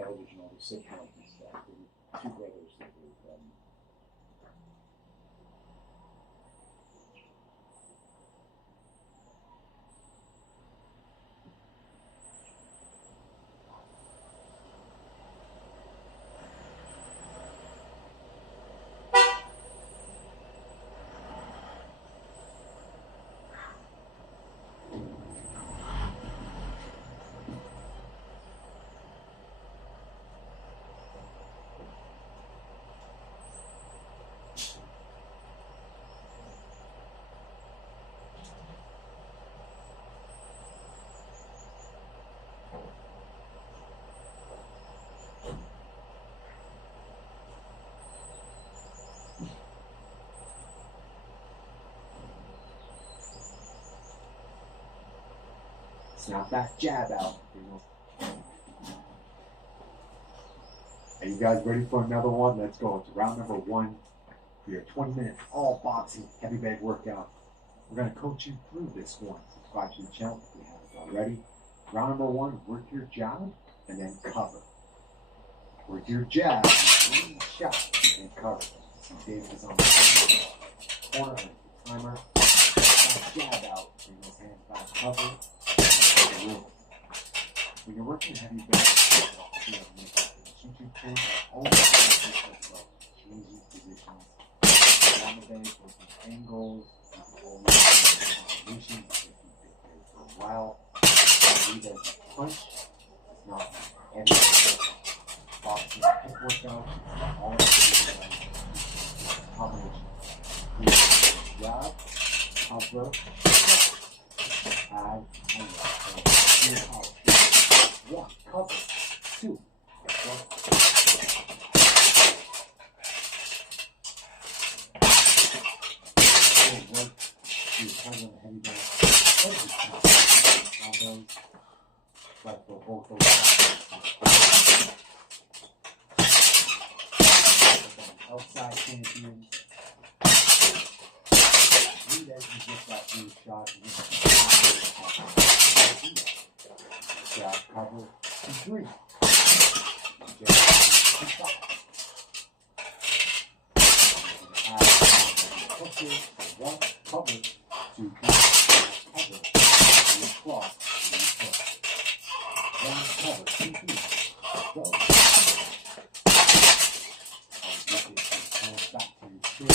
television all the sitcoms and stuff. There were two brothers that were snap that jab out. Are you guys ready for another one? Let's go. It's round number 1 for your 20-minute all boxing heavy bag workout. We're going to coach you through this one. Subscribe to the channel if you haven't already. Round number 1, work your jab and then cover. Work your jab, lead shot, and cover. See Dave is on the corner, timer. That jab out, bring those hands back, cover. When you're working heavy bag, you change all the changing positions. Down the bag, working angles, positions, for a while. Lead as a punch. It's not heavy boxing hip workout. All of the combination. Jab, cover, tag, and out. 1, cover, 2, 1. Work to hold on the heavy bag. Every time. Elbows, like for both those sides. Outside champions. Lead as you get that blue shot. Jab, cover, 2, 3. Jab, 2, 5. Push it, 1, cover, 2, 3, cover, 3, cross, 3, push. 1, cover, 2, 3, go. Back to your chin.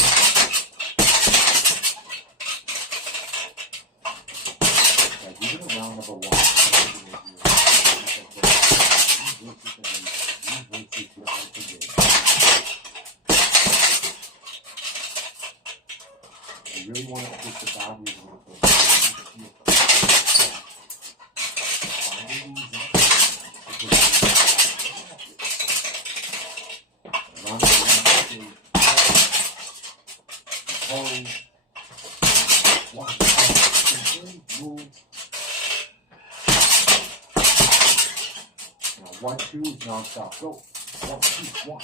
Okay, we're going to round number 1. You really want to push the boundaries a little bit. Now 1, 2 is non-stop. Go. 1, 2, 1.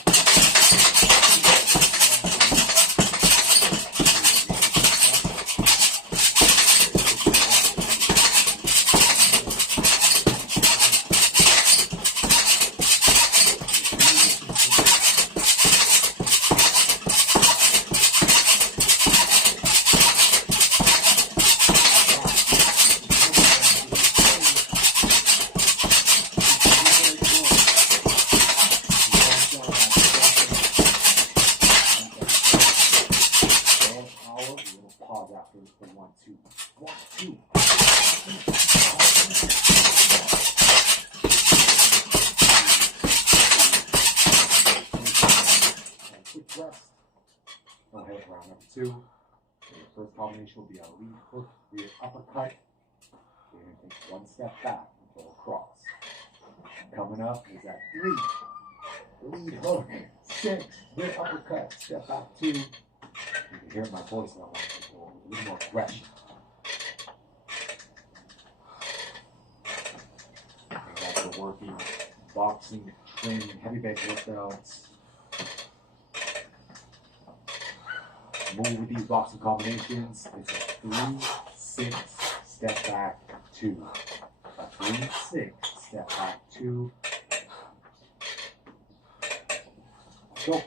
Pause after the 1, 2. 1, 2. Quick rest. Go ahead, round number 2. Your first combination will be a lead hook, rear uppercut. You're going to take 1 step back and go across. Coming up is that 3. Lead hook, 6. Rear uppercut, step back 2. You can hear my voice now. A little more aggression. After working boxing, training, heavy bag workouts. Move with these boxing combinations. It's a 3, 6, step back 2. A 3, 6, step back 2. Go.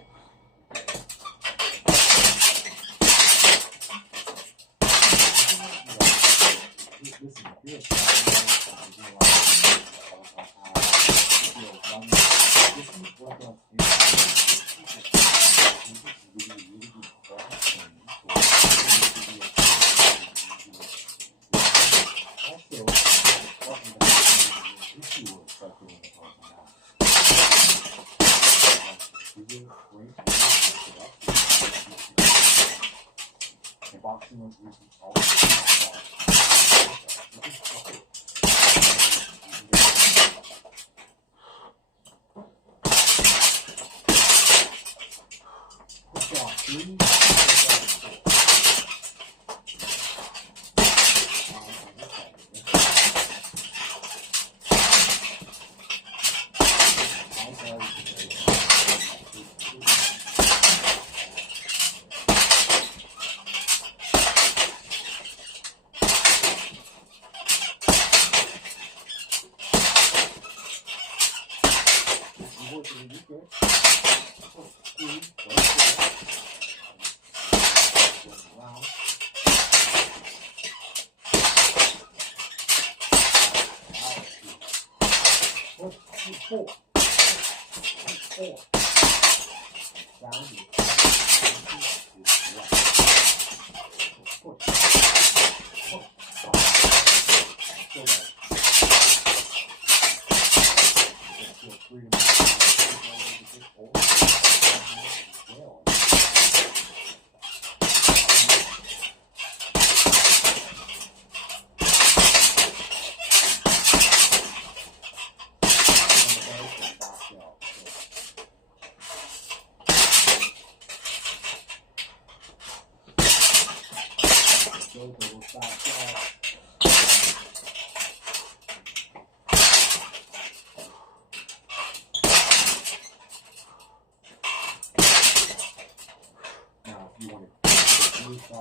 Listen, if you're a boxing was always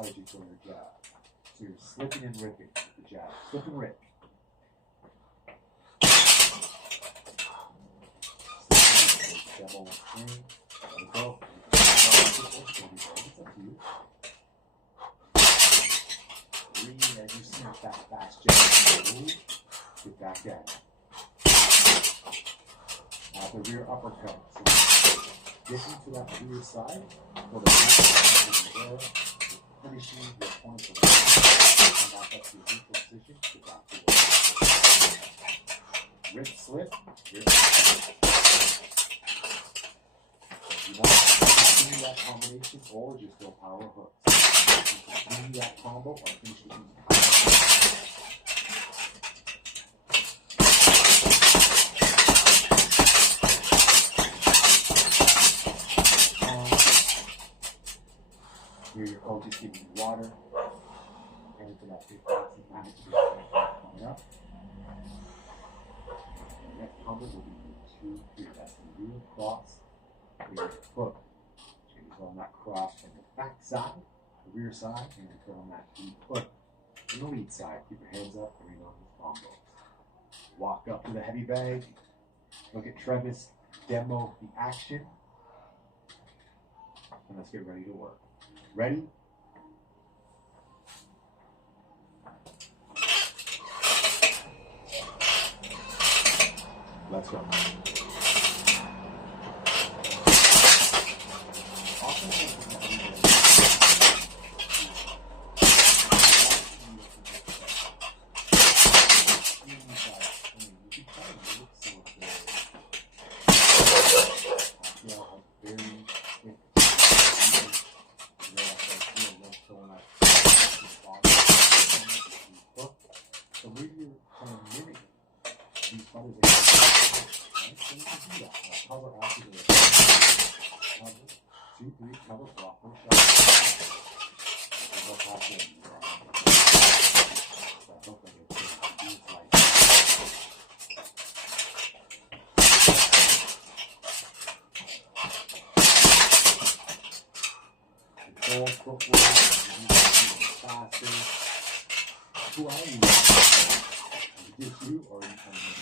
strategy for your jab. So you're slipping and ripping the jab. Slip and rip. Double in. Let it go. It's up to you. Breathe as you snap that fast jab. Move. Get back at it. Now the rear uppercut. So getting to that rear side. For the rear side. Finishing your points of come back up to your neutral position, get back to work. Rip, slip, rip. If you want to continue that combination or just go power hooks. Continue that combo or finish with power Here your coach is giving you water. And into that big boxing match coming up. The next combo will be 2 here. That's the rear cross. Rear hook. So you throw on that cross from the back side, the rear side, and you throw on that deep hook from the lead side. Keep your hands up and on these combos. Walk up to the heavy bag. Look at Travis demo the action. And let's get ready to work. Ready? Let's go. Who are you? Just you or you kind of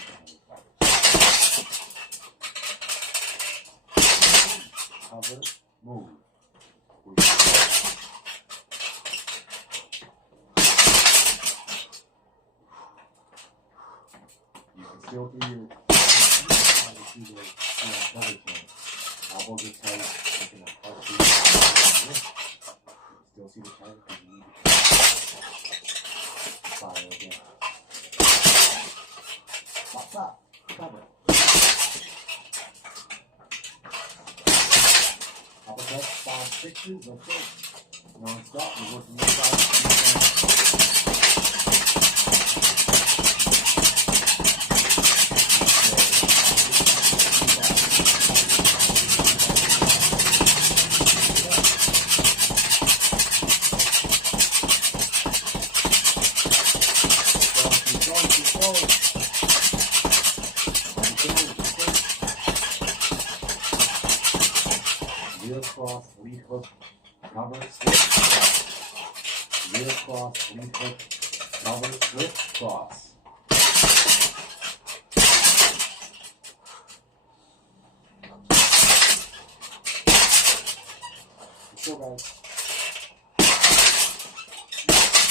how cover, move. You can still do your cover chain. Elbows are tight, taking a heartbeat. You can still see the target because you need to fire again. What's up? Cover. Uppercut, 5-6s, let's go. Non-stop, we're working inside. Rear cross, lead hook, cover, slip, cross. Rear cross, lead hook, cover, slip, cross. Let's go, guys.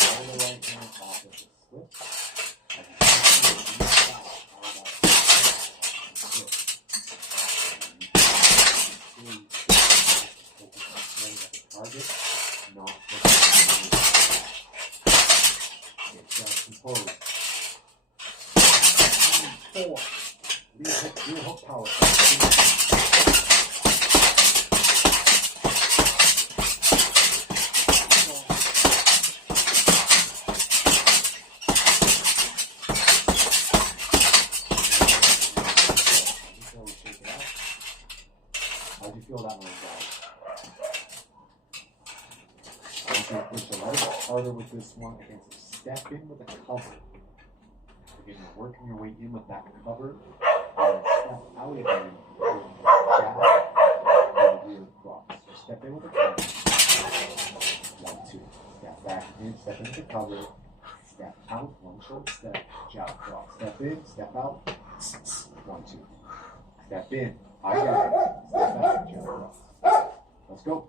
All the right hand off of the slip. Target, not it's composed. 4. Rear hook power. How'd you feel that one, guys? Push a little harder with this one. Again, so step in with a cover. Again, you're working your way in with that cover. And step out again. Jab and rear cross. So step in with a cover. 1, 2. Step back in, step in with a cover. Step out, one short step, jab cross. Step in, step out. 1, 2. Step in, high jab. Step out, jab cross. Let's go.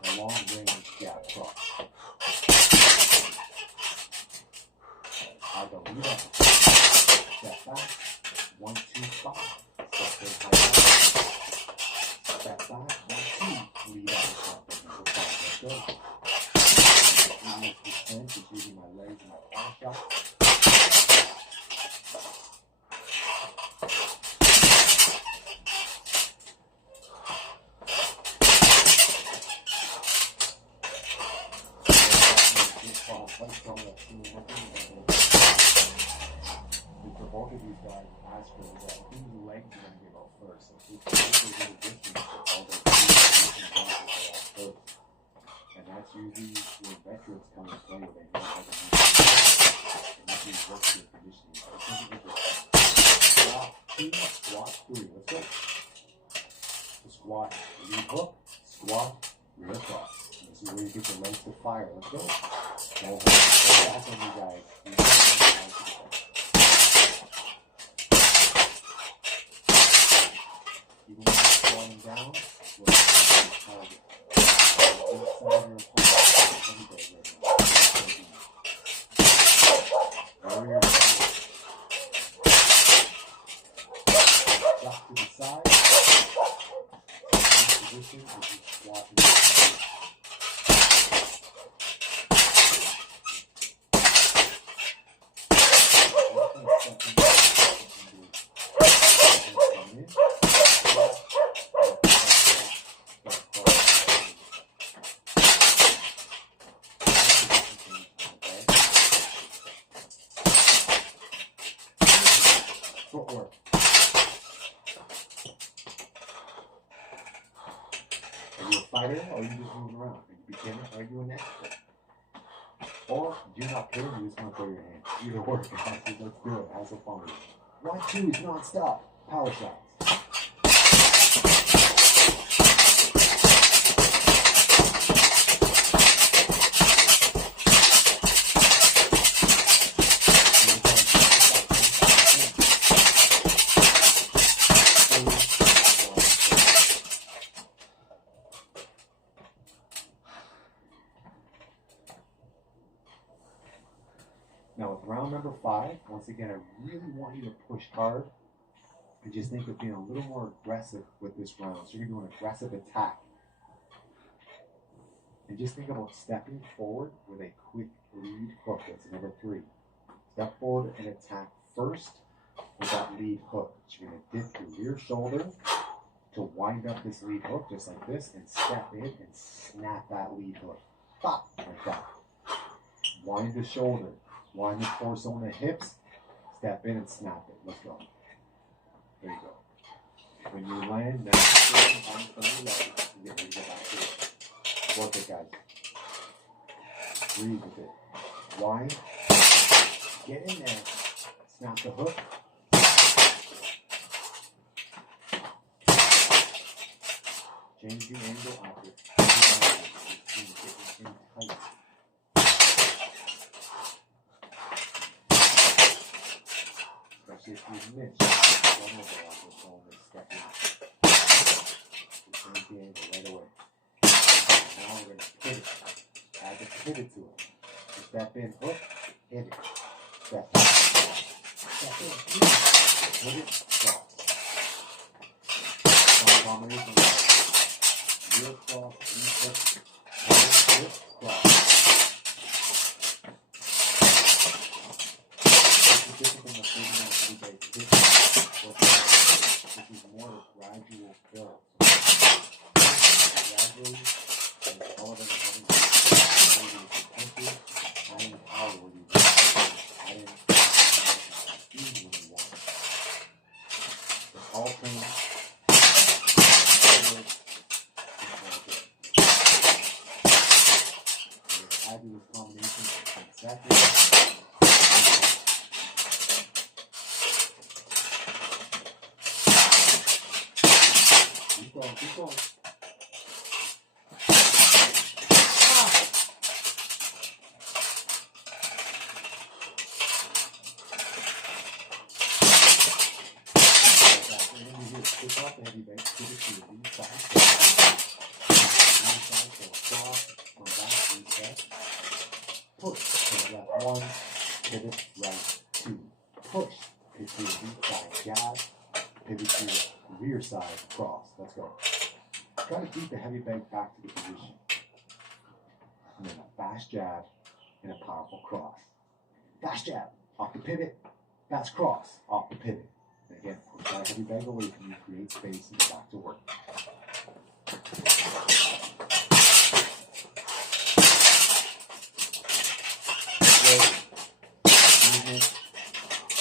A long range jab cross. I believe that. Step back. 1, 2, 5. Step in high jab. Step back. 1, 2. Lead out the top. Let's go. Just using my legs and my power shot. For both of these guys, ask for that whose legs are going to give out first. So if you can distance, all the first. And that's usually where veterans come into play with it. And that means work your conditioning. So squat 2, squat 3. Let's go. So squat, lead hook, squat, rear cross. This is where you get your legs to fire. Let's go. Now we'll go back on you guys. Even when you're squatting down, we'll target. Inside your opponent. Warrior. Drop to the side. Position as you squat. Are you a fighter or are you just moving around? Are you beginner or are you an expert? Or do you not care and you just want to throw your hands? Either way, guys, let's do it. Have some fun with it. 1, 2 is non-stop. Power shots. Now with round number 5, once again, I really want you to push hard and just think of being a little more aggressive with this round. So you're going to do an aggressive attack. And just think about stepping forward with a quick lead hook. That's number 3. Step forward and attack first with that lead hook. You're going to dip your rear shoulder to wind up this lead hook just like this and step in and snap that lead hook. Pop, like that. Wind the shoulder. Wind the torso and the hips, step in and snap it. Let's go. There you go. When you land, now on from your left, you get ready to go back to it. Work it, guys. Breathe with it. Wind. Get in there. Snap the hook. Change the angle of it. Get tight. Especially if you miss, don't overlap with all this stuff in. Just change the angle right away. Now we're going to pivot. Add the pivot to it. So step in, hook, pivot. Step in, step in, pivot, stop. Some combination of rear cross, lead hook, pivot, cross. Different than the freedom of everyday this is more of a gradual build. Gradually, and all of them having adding power where you want, adding speed when you want. It's all training. Add to this combination exactly. Keep going. Push off the heavy bag, put it to the lead side. Lead side, so across, come back, reset. Push to the left 1, pivot right 2. Push, pivot to the lead side, jab, pivot to the rear side, cross. Let's go. Try to keep the heavy bag back to the position. And then a fast jab and a powerful cross. Fast jab, off the pivot, fast cross, off the pivot. And again, push that heavy bag away from you, create space, and get back to work. Movement,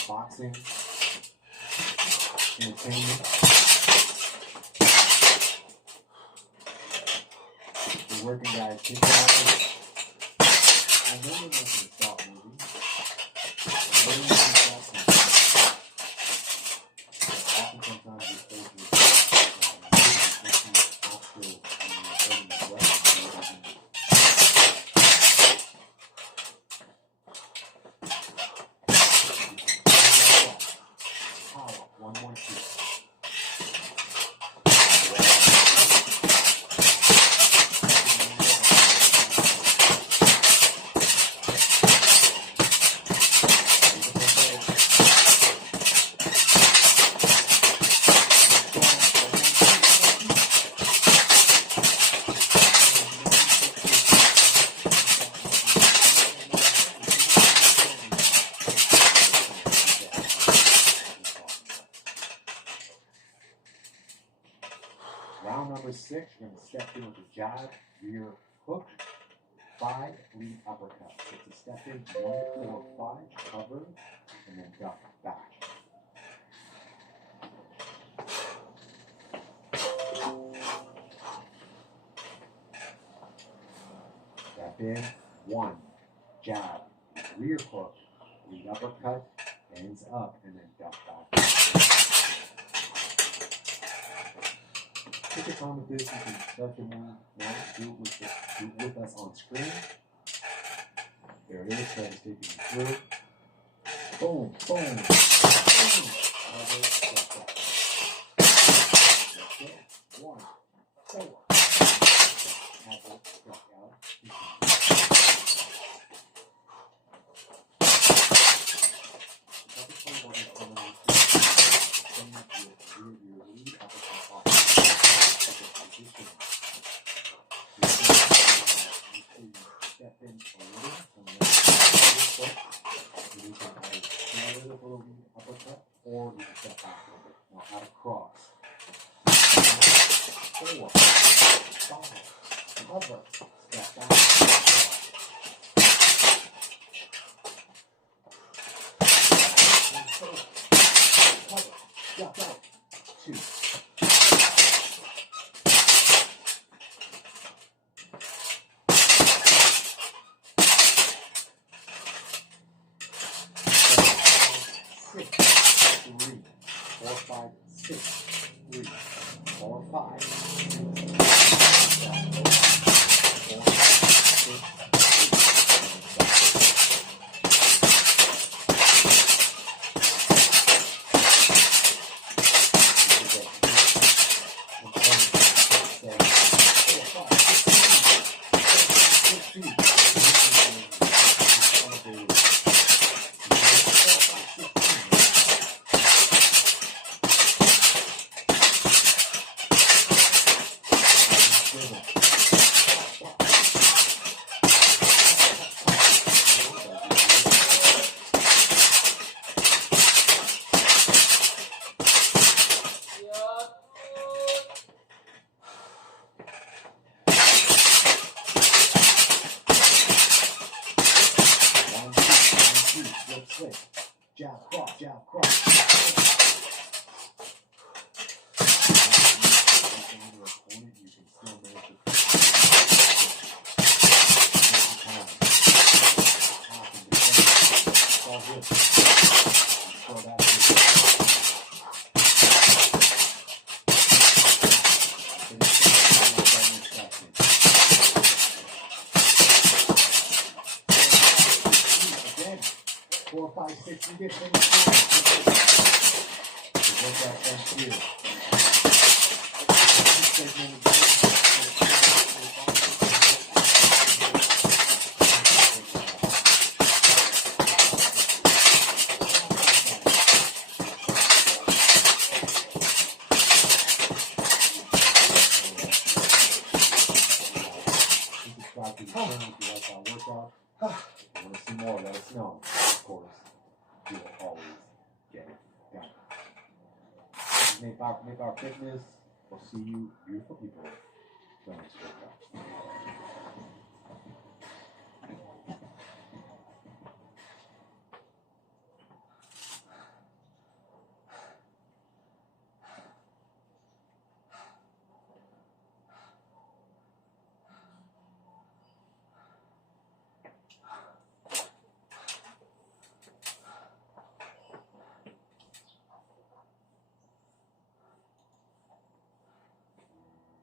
boxing, entertainment. We're working, guys. Keep going. I know you're not going to stop moving. I know you're not going to stop moving. But often sometimes you're faced with power. 1 more, 2. Round number 6, you're going to step in with a jab, rear hook, 5 lead uppercut. So it's a step in, 1, 4, 5, cover, and then duck back. step in, one, jab, rear hook, lead uppercut, hands up, and then duck back. Take your time with this. You can start to move now. Do it with us on screen. There it is. Travis taking you through. Boom, boom, boom. One, four. Have it duck out. Step in a little, and then you can either stand it over the uppercut, or you can step back a little bit. Now, how to cross. 4, 5, cover, step back. Cover, duck out. 2. Jab, cross, jab, cross. Again, 4, 5, 6, you get finished. Work that front here. Subscribe to the channel if you like our workout. If you want to see more, let us know. Of course, you will always get it done. Make our fitness. We'll see you, beautiful people, during this workout.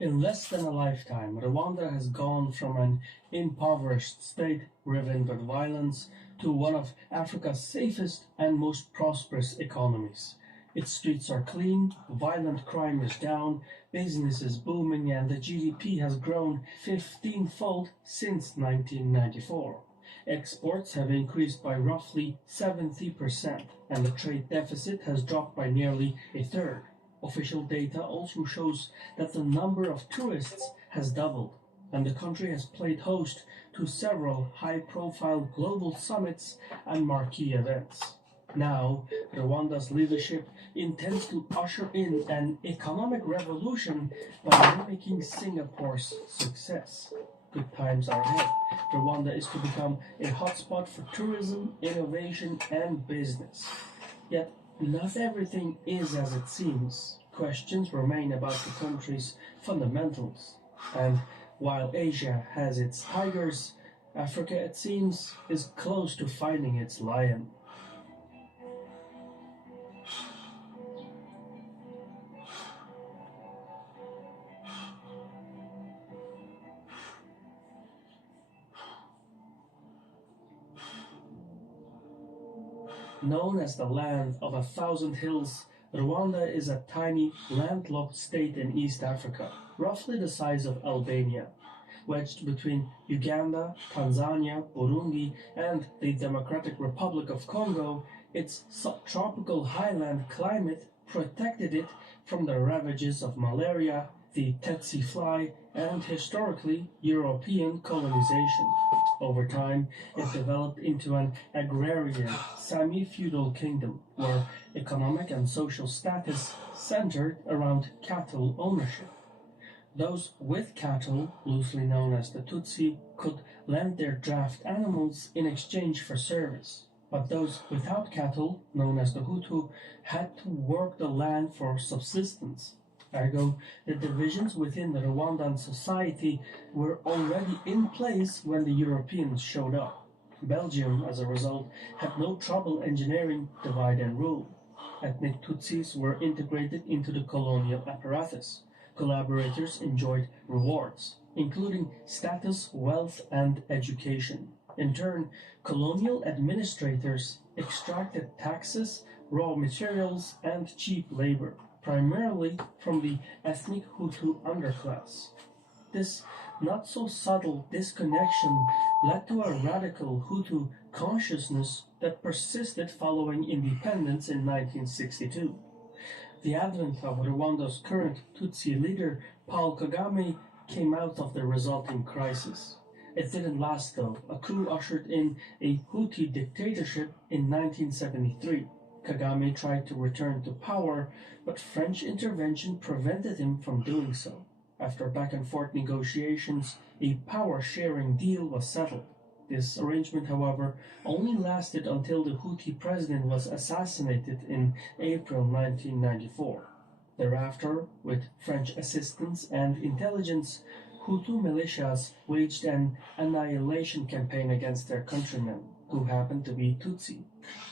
In less than a lifetime, Rwanda has gone from an impoverished state riven with violence to one of Africa's safest and most prosperous economies. Its streets are clean, violent crime is down, business is booming, and the GDP has grown 15-fold since 1994. Exports have increased by roughly 70%, and the trade deficit has dropped by nearly a third. Official data also shows that the number of tourists has doubled, and the country has played host to several high-profile global summits and marquee events. Now, Rwanda's leadership intends to usher in an economic revolution by mimicking Singapore's success. Good times are ahead. Rwanda is to become a hotspot for tourism, innovation, and business. Yet, not everything is as it seems. Questions remain about the country's fundamentals. And while Asia has its tigers, Africa, it seems, is close to finding its lion. Known as the land of 1,000 hills, Rwanda is a tiny, landlocked state in East Africa, roughly the size of Albania. Wedged between Uganda, Tanzania, Burundi, and the Democratic Republic of Congo, its subtropical highland climate protected it from the ravages of malaria, the tsetse fly, and historically European colonization. Over time, it developed into an agrarian, semi-feudal kingdom where economic and social status centered around cattle ownership. Those with cattle, loosely known as the Tutsi, could lend their draft animals in exchange for service. But those without cattle, known as the Hutu, had to work the land for subsistence. Ergo, the divisions within the Rwandan society were already in place when the Europeans showed up. Belgium, as a result, had no trouble engineering divide and rule. Ethnic Tutsis were integrated into the colonial apparatus. Collaborators enjoyed rewards, including status, wealth, and education. In turn, colonial administrators extracted taxes, raw materials, and cheap labor, primarily from the ethnic Hutu underclass. This not-so-subtle disconnection led to a radical Hutu consciousness that persisted following independence in 1962. The advent of Rwanda's current Tutsi leader, Paul Kagame, came out of the resulting crisis. It didn't last though. A coup ushered in a Hutu dictatorship in 1973. Kagame tried to return to power, but French intervention prevented him from doing so. After back-and-forth negotiations, a power-sharing deal was settled. This arrangement, however, only lasted until the Hutu president was assassinated in April 1994. Thereafter, with French assistance and intelligence, Hutu militias waged an annihilation campaign against their countrymen, who happened to be Tutsi.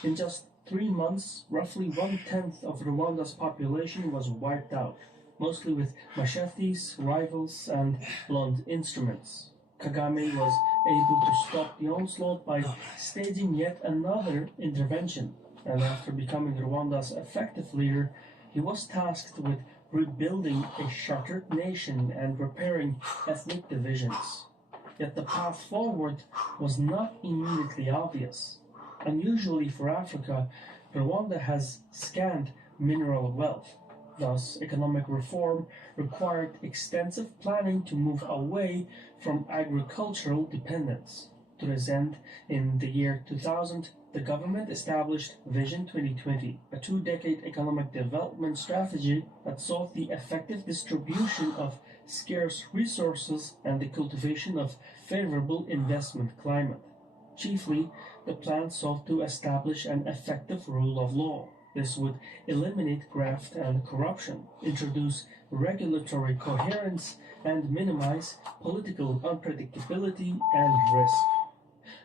In just 3 months, roughly 1/10 of Rwanda's population was wiped out, mostly with machetes, rifles, and blunt instruments. Kagame was able to stop the onslaught by staging yet another intervention, and after becoming Rwanda's effective leader, he was tasked with rebuilding a shattered nation and repairing ethnic divisions. Yet the path forward was not immediately obvious. Unusually for Africa, Rwanda has scant mineral wealth. Thus, economic reform required extensive planning to move away from agricultural dependence. To this end, in the year 2000, the government established Vision 2020, a 2-decade economic development strategy that sought the effective distribution of scarce resources and the cultivation of favorable investment climate. Chiefly, the plan sought to establish an effective rule of law. This would eliminate graft and corruption, introduce regulatory coherence, and minimize political unpredictability and risk.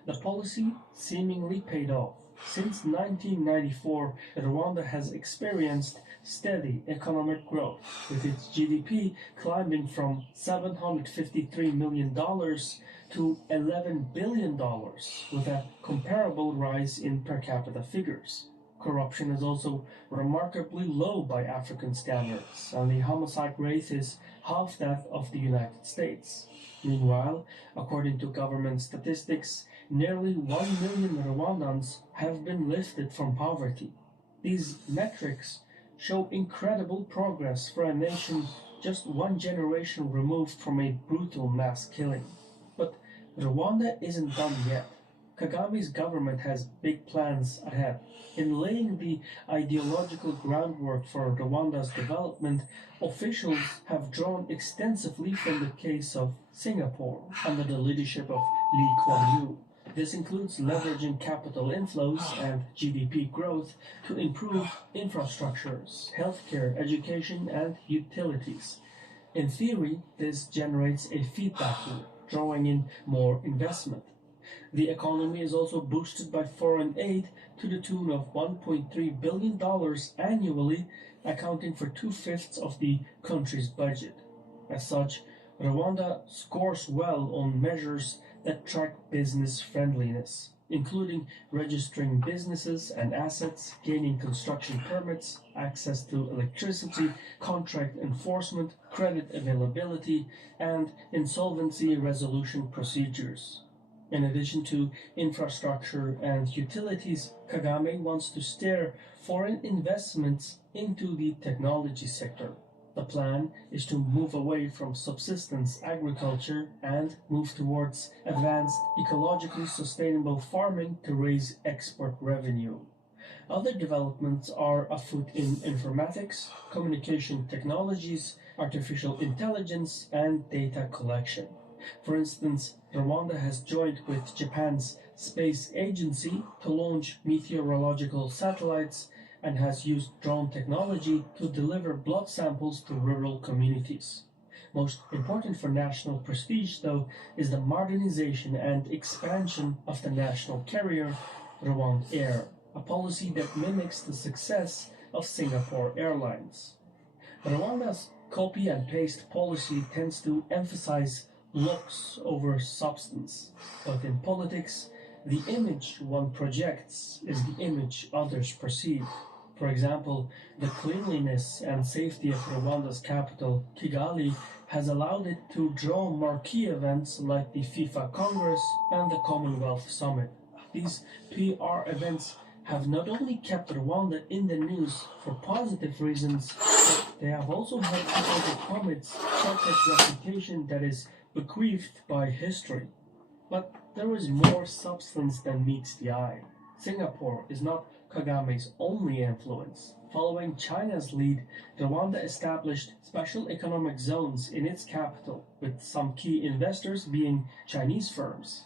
The policy seemingly paid off. Since 1994, Rwanda has experienced steady economic growth, with its GDP climbing from $753 million to $11 billion, with a comparable rise in per capita figures. Corruption is also remarkably low by African standards, and the homicide rate is half that of the United States. Meanwhile, according to government statistics, nearly 1 million Rwandans have been lifted from poverty. These metrics show incredible progress for a nation just 1 generation removed from a brutal mass killing. But Rwanda isn't done yet. Kagame's government has big plans ahead. In laying the ideological groundwork for Rwanda's development, officials have drawn extensively from the case of Singapore under the leadership of Lee Kuan Yew. This includes leveraging capital inflows and GDP growth to improve infrastructures, healthcare, education, and utilities. In theory, this generates a feedback loop, drawing in more investment. The economy is also boosted by foreign aid to the tune of $1.3 billion annually, accounting for 2/5 of the country's budget. As such, Rwanda scores well on measures that track business friendliness, including registering businesses and assets, gaining construction permits, access to electricity, contract enforcement, credit availability, and insolvency resolution procedures. In addition to infrastructure and utilities, Kagame wants to steer foreign investments into the technology sector. The plan is to move away from subsistence agriculture and move towards advanced, ecologically sustainable farming to raise export revenue. Other developments are afoot in informatics, communication technologies, artificial intelligence, and data collection. For instance, Rwanda has joined with Japan's space agency to launch meteorological satellites and has used drone technology to deliver blood samples to rural communities. Most important for national prestige, though, is the modernization and expansion of the national carrier, Rwanda Air, a policy that mimics the success of Singapore Airlines. Rwanda's copy and paste policy tends to emphasize looks over substance, but in politics, the image one projects is the image others perceive. For example, the cleanliness and safety of Rwanda's capital, Kigali, has allowed it to draw marquee events like the FIFA Congress and the Commonwealth Summit. These PR events have not only kept Rwanda in the news for positive reasons, but they have also helped to overcome its sheltered reputation that is bequeathed by history. But there is more substance than meets the eye. Singapore is not Kagame's only influence. Following China's lead, Rwanda established special economic zones in its capital, with some key investors being Chinese firms.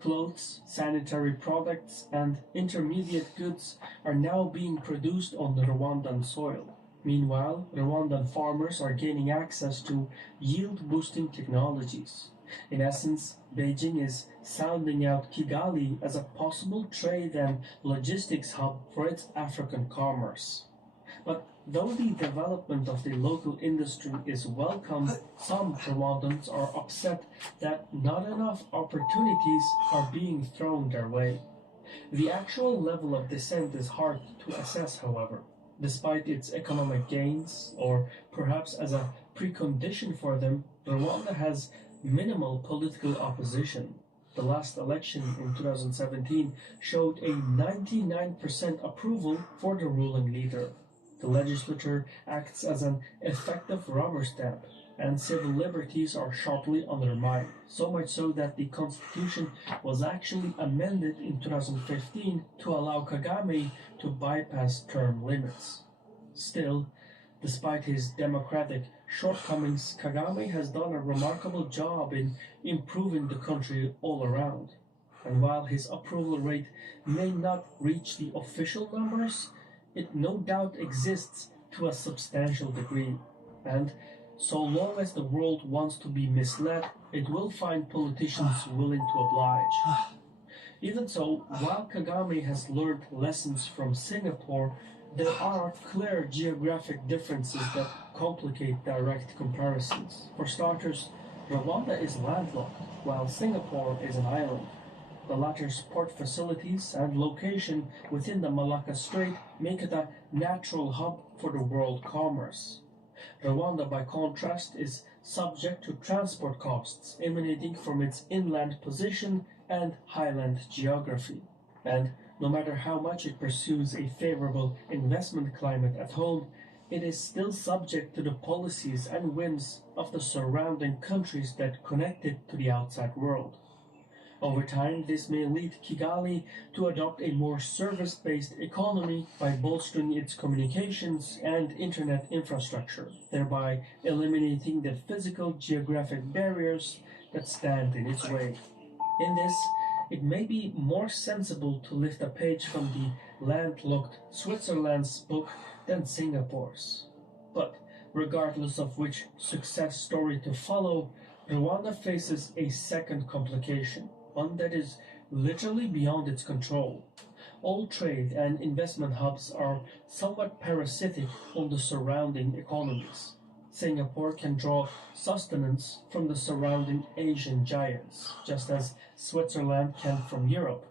Clothes, sanitary products, and intermediate goods are now being produced on the Rwandan soil. Meanwhile, Rwandan farmers are gaining access to yield-boosting technologies. In essence, Beijing is sounding out Kigali as a possible trade and logistics hub for its African commerce. But though the development of the local industry is welcome, some Rwandans are upset that not enough opportunities are being thrown their way. The actual level of dissent is hard to assess, however. Despite its economic gains, or perhaps as a precondition for them, Rwanda has minimal political opposition. The last election in 2017 showed a 99% approval for the ruling leader. The legislature acts as an effective rubber stamp, and civil liberties are sharply undermined, so much so that the constitution was actually amended in 2015 to allow Kagame to bypass term limits. Still, despite his democratic shortcomings, Kagame has done a remarkable job in improving the country all around. And while his approval rate may not reach the official numbers, it no doubt exists to a substantial degree. And so long as the world wants to be misled, it will find politicians willing to oblige. Even so, while Kagame has learned lessons from Singapore, there are clear geographic differences that complicate direct comparisons. For starters, Rwanda is landlocked, while Singapore is an island. The latter's port facilities and location within the Malacca Strait make it a natural hub for the world commerce. Rwanda, by contrast, is subject to transport costs emanating from its inland position and highland geography. And no matter how much it pursues a favorable investment climate at home, it is still subject to the policies and whims of the surrounding countries that connect it to the outside world. Over time, this may lead Kigali to adopt a more service-based economy by bolstering its communications and internet infrastructure, thereby eliminating the physical geographic barriers that stand in its way. In this, it may be more sensible to lift a page from the landlocked Switzerland's book than Singapore's. But regardless of which success story to follow, Rwanda faces a second complication. one that is literally beyond its control. All trade and investment hubs are somewhat parasitic on the surrounding economies. Singapore can draw sustenance from the surrounding Asian giants, just as Switzerland can from Europe.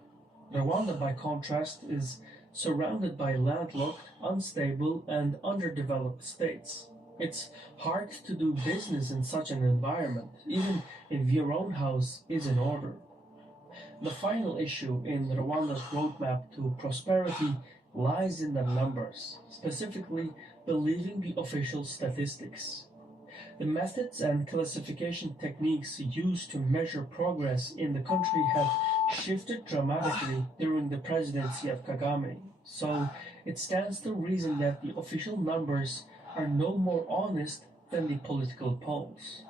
Rwanda, by contrast, is surrounded by landlocked, unstable, and underdeveloped states. It's hard to do business in such an environment, even if your own house is in order. The final issue in Rwanda's roadmap to prosperity lies in the numbers, specifically believing the official statistics. The methods and classification techniques used to measure progress in the country have shifted dramatically during the presidency of Kagame, so it stands to reason that the official numbers are no more honest than the political polls.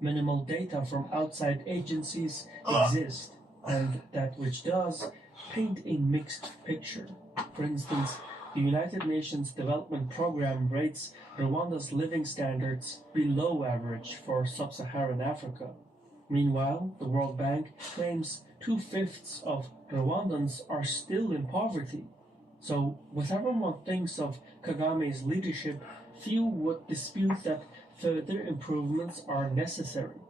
Minimal data from outside agencies exist, and that which does paint a mixed picture. For instance, the United Nations Development Programme rates Rwanda's living standards below average for sub-Saharan Africa. Meanwhile, the World Bank claims 2/5 of Rwandans are still in poverty. So, whatever one thinks of Kagame's leadership, few would dispute that further improvements are necessary.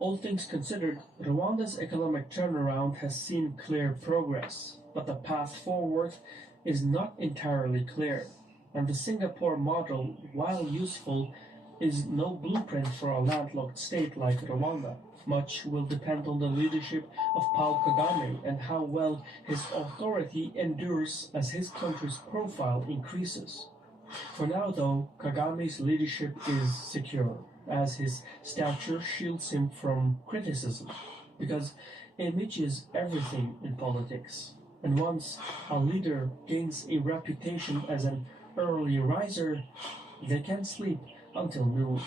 All things considered, Rwanda's economic turnaround has seen clear progress, but the path forward is not entirely clear, and the Singapore model, while useful, is no blueprint for a landlocked state like Rwanda. Much will depend on the leadership of Paul Kagame and how well his authority endures as his country's profile increases. For now, though, Kagame's leadership is secure, as his stature shields him from criticism, because image is everything in politics. And once a leader gains a reputation as an early riser, they can't sleep until noon.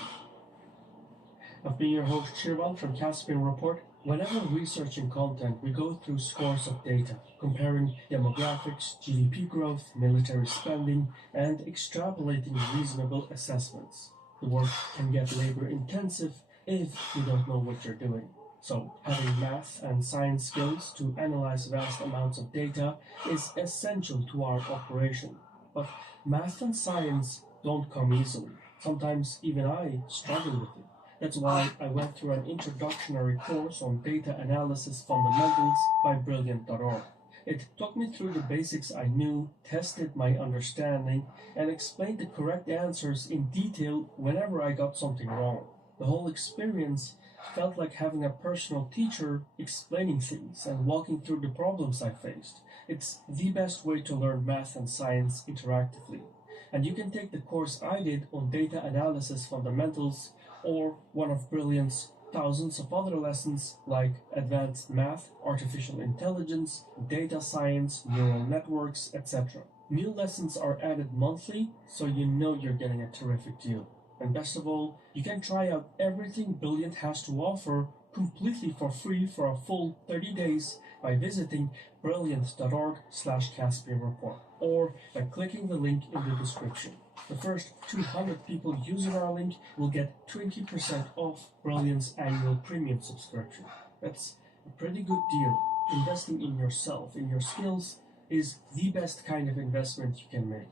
I've been your host Shirval from Caspian Report. Whenever researching content, we go through scores of data, comparing demographics, GDP growth, military spending, and extrapolating reasonable assessments. The work can get labor intensive if you don't know what you're doing. So, having math and science skills to analyze vast amounts of data is essential to our operation. But math and science don't come easily. Sometimes even I struggle with it. That's why I went through an introductory course on data analysis fundamentals by Brilliant.org. It took me through the basics I knew, tested my understanding, and explained the correct answers in detail whenever I got something wrong. The whole experience felt like having a personal teacher explaining things and walking through the problems I faced. It's the best way to learn math and science interactively. And you can take the course I did on data analysis fundamentals or one of Brilliant's thousands of other lessons like advanced math, artificial intelligence, data science, neural networks, etc. New lessons are added monthly, so you know you're getting a terrific deal. And best of all, you can try out everything Brilliant has to offer completely for free for a full 30 days by visiting brilliant.org/Caspian Report or by clicking the link in the description. The first 200 people using our link will get 20% off Brilliant's annual premium subscription. That's a pretty good deal. Investing in yourself, in your skills, is the best kind of investment you can make.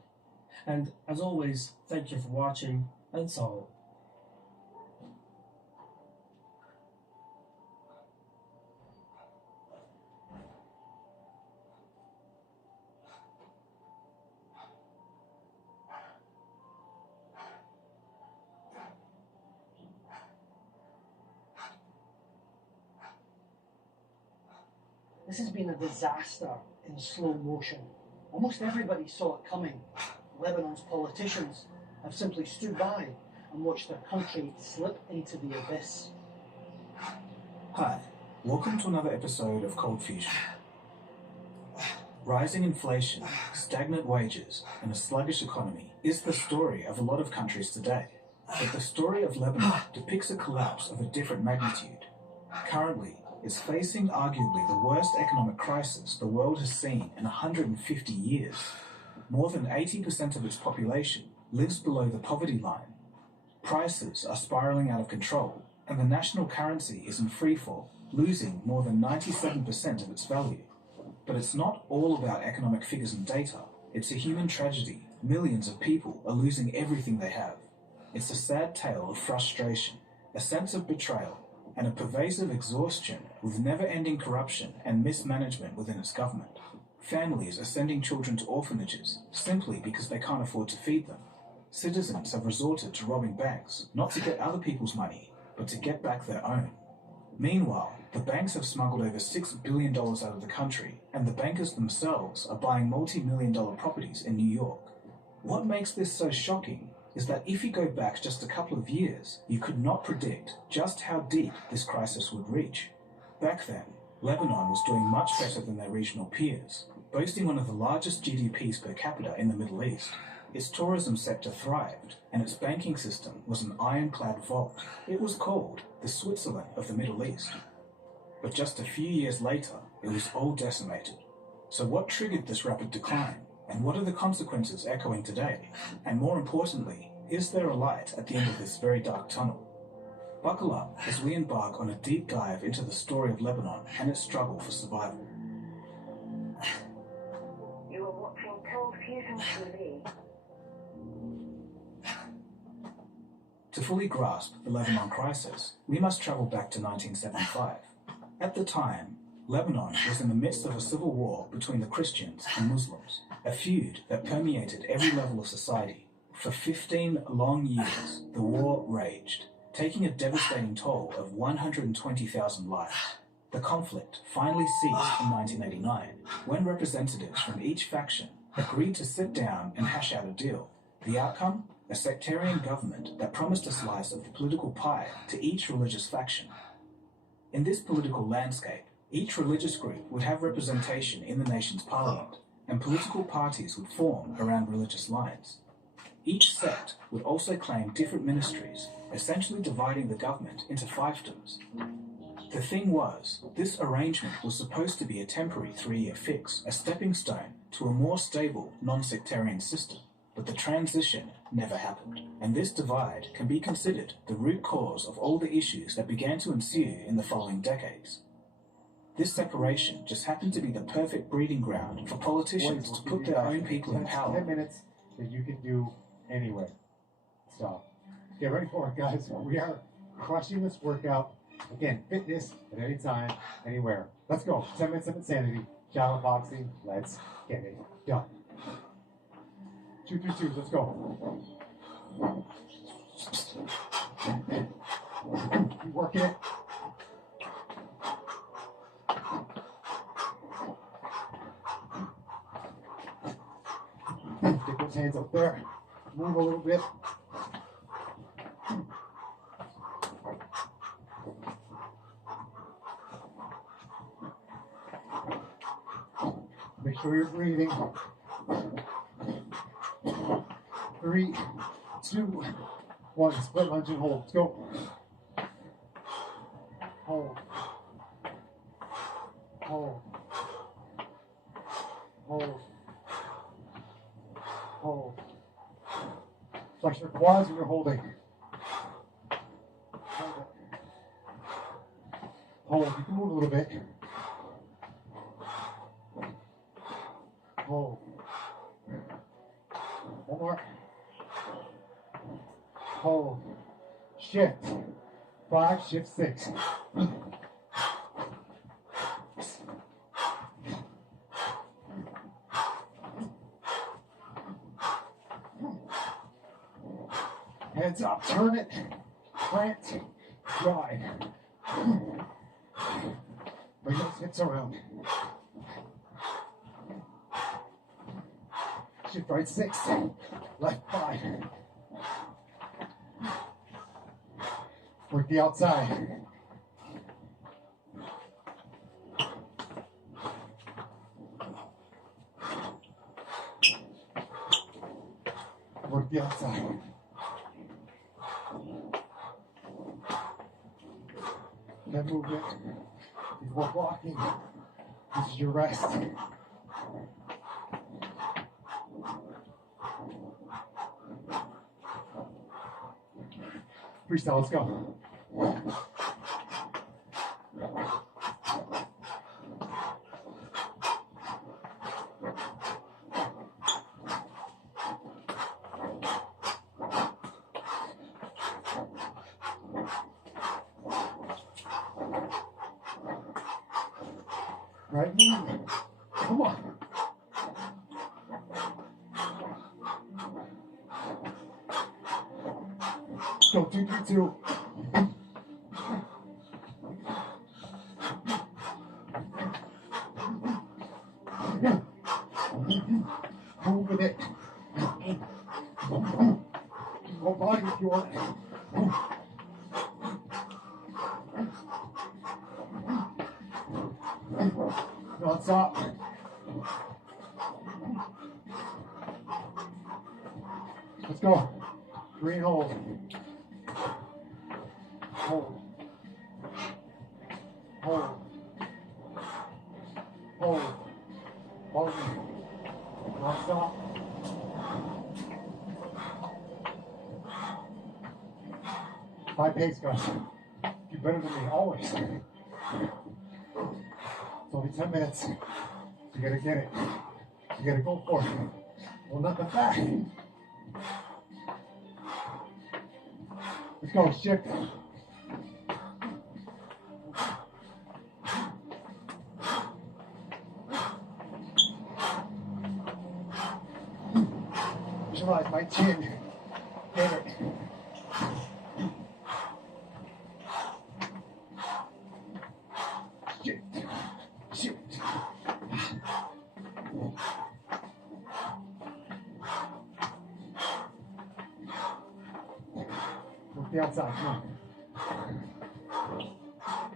And as always, thank you for watching, and so. This has been a disaster in slow motion. Almost everybody saw it coming. Lebanon's politicians have simply stood by and watched their country slip into the abyss. Hi, welcome to another episode of Cold Fusion. Rising inflation, stagnant wages, and a sluggish economy is the story of a lot of countries today. But the story of Lebanon depicts a collapse of a different magnitude. Currently, it's facing arguably the worst economic crisis the world has seen in 150 years. More than 80% of its population lives below the poverty line. Prices are spiraling out of control, and the national currency is in freefall. losing more than 97% of its value. But it's not all about economic figures and data. It's a human tragedy. Millions of people are losing everything they have. It's a sad tale of frustration, a sense of betrayal, and a pervasive exhaustion with never-ending corruption and mismanagement within its government. Families are sending children to orphanages simply because they can't afford to feed them. Citizens have resorted to robbing banks, not to get other people's money, but to get back their own. Meanwhile, the banks have smuggled over $6 billion out of the country, and the bankers themselves are buying multi-million-dollar properties in New York. What makes this so shocking is that if you go back just a couple of years, you could not predict just how deep this crisis would reach. Back then, Lebanon was doing much better than their regional peers, boasting one of the largest GDPs per capita in the Middle East. Its tourism sector thrived, and its banking system was an ironclad vault. It was called the Switzerland of the Middle East. But just a few years later, it was all decimated. So what triggered this rapid decline? And what are the consequences echoing today? And more importantly, is there a light at the end of this very dark tunnel? Buckle up as we embark on a deep dive into the story of Lebanon and its struggle for survival. You are watching Cold Fusion TV. To fully grasp the Lebanon crisis, we must travel back to 1975. At the time, Lebanon was in the midst of a civil war between the Christians and Muslims, a feud that permeated every level of society. For 15 long years, the war raged, taking a devastating toll of 120,000 lives. The conflict finally ceased in 1989, when representatives from each faction agreed to sit down and hash out a deal. The outcome? A sectarian government that promised a slice of the political pie to each religious faction. In this political landscape, each religious group would have representation in the nation's parliament, and political parties would form around religious lines. Each sect would also claim different ministries, essentially dividing the government into fiefdoms. The thing was, this arrangement was supposed to be a temporary 3-year fix, a stepping stone to a more stable, non-sectarian system. But the transition never happened, and this divide can be considered the root cause of all the issues that began to ensue in the following decades. This separation just happened to be the perfect breeding ground for politicians to put their own people in 10 power. minutes that you can do anyway. So, get ready for it, guys. We are crushing this workout. Again, fitness at any time, anywhere. Let's go. 10 minutes of insanity. Shadow boxing. Let's get it done. 2 3 2. Let's go. Keep working it. Get those hands up there. Move a little bit. Make sure you're breathing. 3, 2, 1. Split lunge and hold. Let's go. Hold. Hold. Hold. Hold. Flex your quads when you're holding. Hold it. Hold. You can move a little bit. Hold. One more. Hold. Shift. 5, shift 6. Heads up, turn it, plant, drive. Bring those hips around. Shift right 6, left 5. Work the outside. Work the outside. That movement is what walking. This is your rest. Freestyle, let's go. Right knee. Come on. Go 2, 3, 2. Move with it. Go body if you want. Non-stop. Let's go. Green hold. Hold. Hold. Hold. Hold. Non-stop. High pace, guys. You're better than me, always. It's only 10 minutes. You gotta get it. You gotta go for it. Well, nothing back. Let's go, shift. Visualize my chin. Get it. Shift. Shift. Work the outside, come on.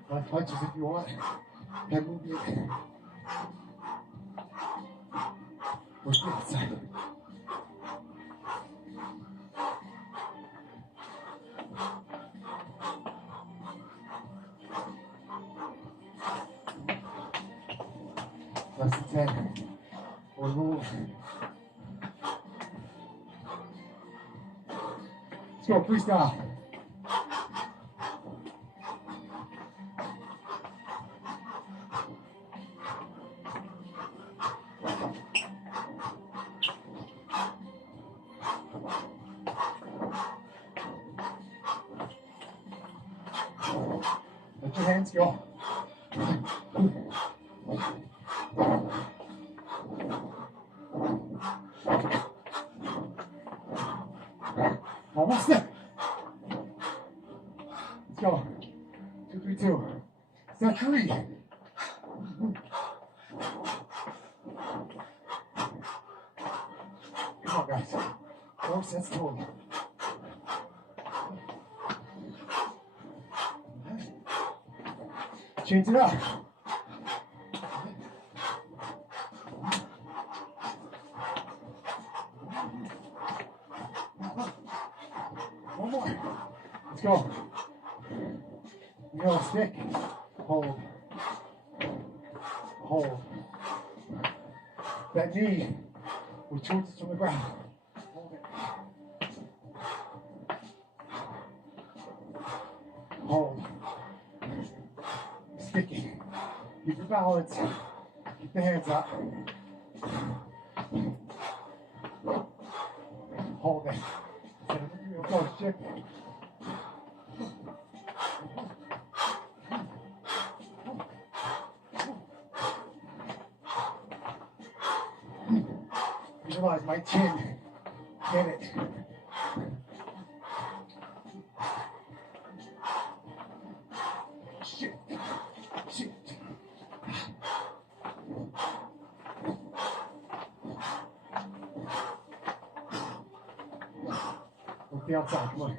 Light punches if you want. Head movement. Work the outside. Less than 10. One move. Let's go, freestyle. Let your hands go. Almost there. Let's go. 2, 3, 2. Set 3. Come on, guys. 4 sets total. Change it up. One more. Let's go. Inhale, stick. Hold. Hold. That knee with choices from the ground. Hold it. Hold. Sticky. Keep your balance. Keep the hands up. Hold it. Go, shift. Visualize my chin. Get it. Shift. Shift. Work the outside, come on.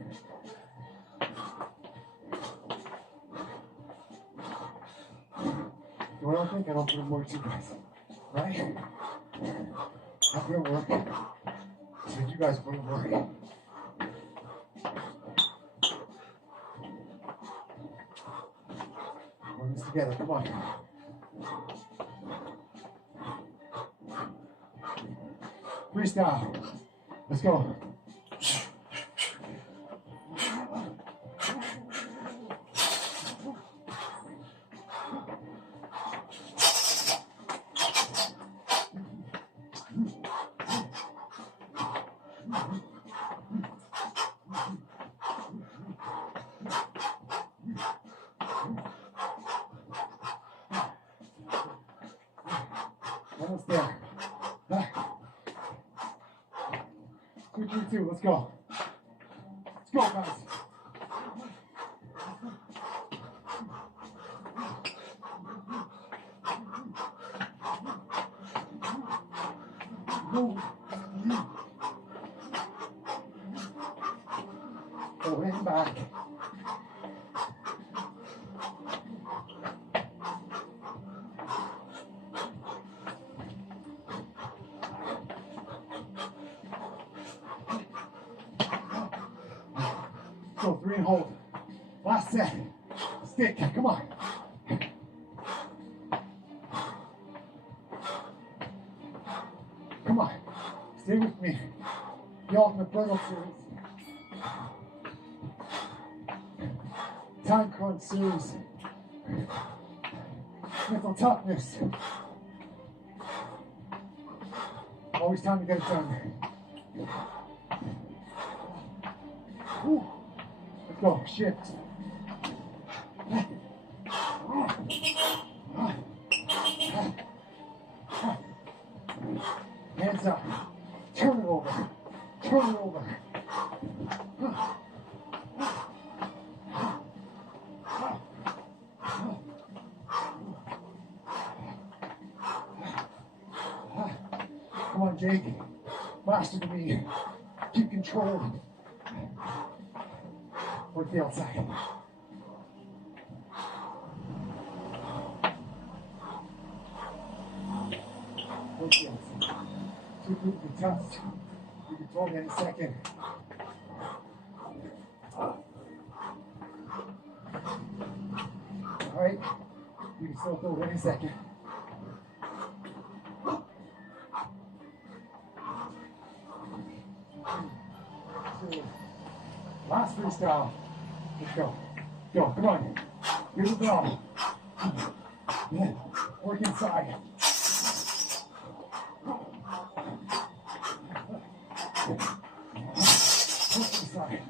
You don't think I don't put in work too, guys. Right? I put in work. So you guys put in work. Run this together, come on. Freestyle. Let's go. almost there. 3, 2, 2, let's go. Let's go, guys. Go in back. Go 3 and hold. Last set. Stick. Come on. Come on. Stay with me. The ultimate burnout series. Time crunch series. Mental toughness. Always time to get it done. Woo. Let's go. Shift. Hands up. Turn it over. Turn it over. Come on, Jake. Master to me. Keep control. Work the outside. Work the outside. 2 groups of touch. You can throw it in a second. Alright. You can still throw it in a second. Last freestyle. Let's go. Go. Come on. Here's the bell. Yeah. Work inside. Work inside.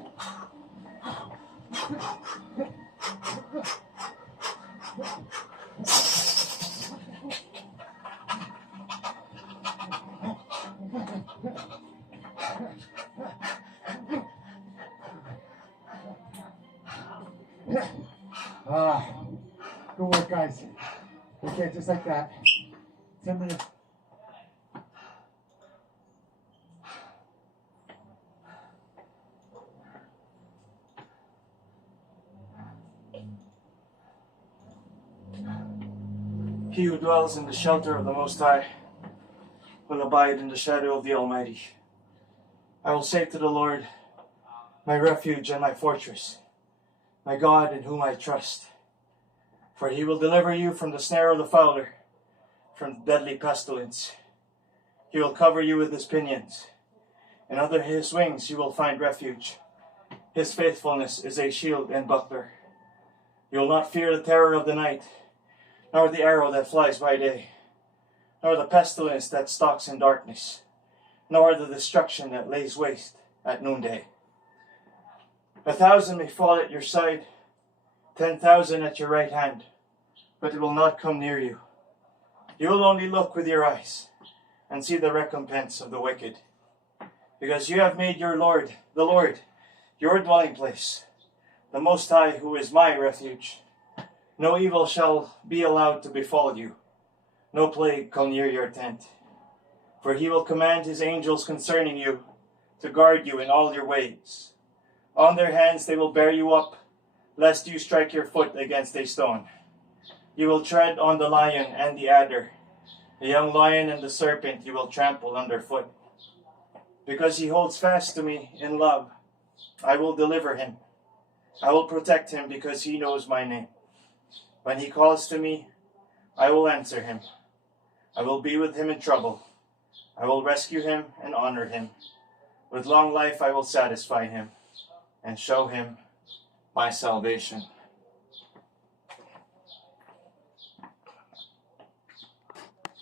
Good work, guys. Okay, just like that. 10 minutes. He who dwells in the shelter of the Most High will abide in the shadow of the Almighty. I will say to the Lord, my refuge and my fortress, my God in whom I trust. For he will deliver you from the snare of the fowler, from the deadly pestilence. He will cover you with his pinions, and under his wings you will find refuge. His faithfulness is a shield and buckler. You will not fear the terror of the night, nor the arrow that flies by day, nor the pestilence that stalks in darkness, nor the destruction that lays waste at noonday. 1,000 may fall at your side, 10,000 at your right hand, but it will not come near you. You will only look with your eyes and see the recompense of the wicked. Because you have made your Lord, the Lord, your dwelling place, the Most High, who is my refuge. No evil shall be allowed to befall you, no plague come near your tent. For he will command his angels concerning you, to guard you in all your ways. On their hands they will bear you up, lest you strike your foot against a stone. You will tread on the lion and the adder, the young lion and the serpent you will trample underfoot. Because he holds fast to me in love, I will deliver him. I will protect him because he knows my name. When he calls to me, I will answer him. I will be with him in trouble. I will rescue him and honor him. With long life I will satisfy him and show him my salvation.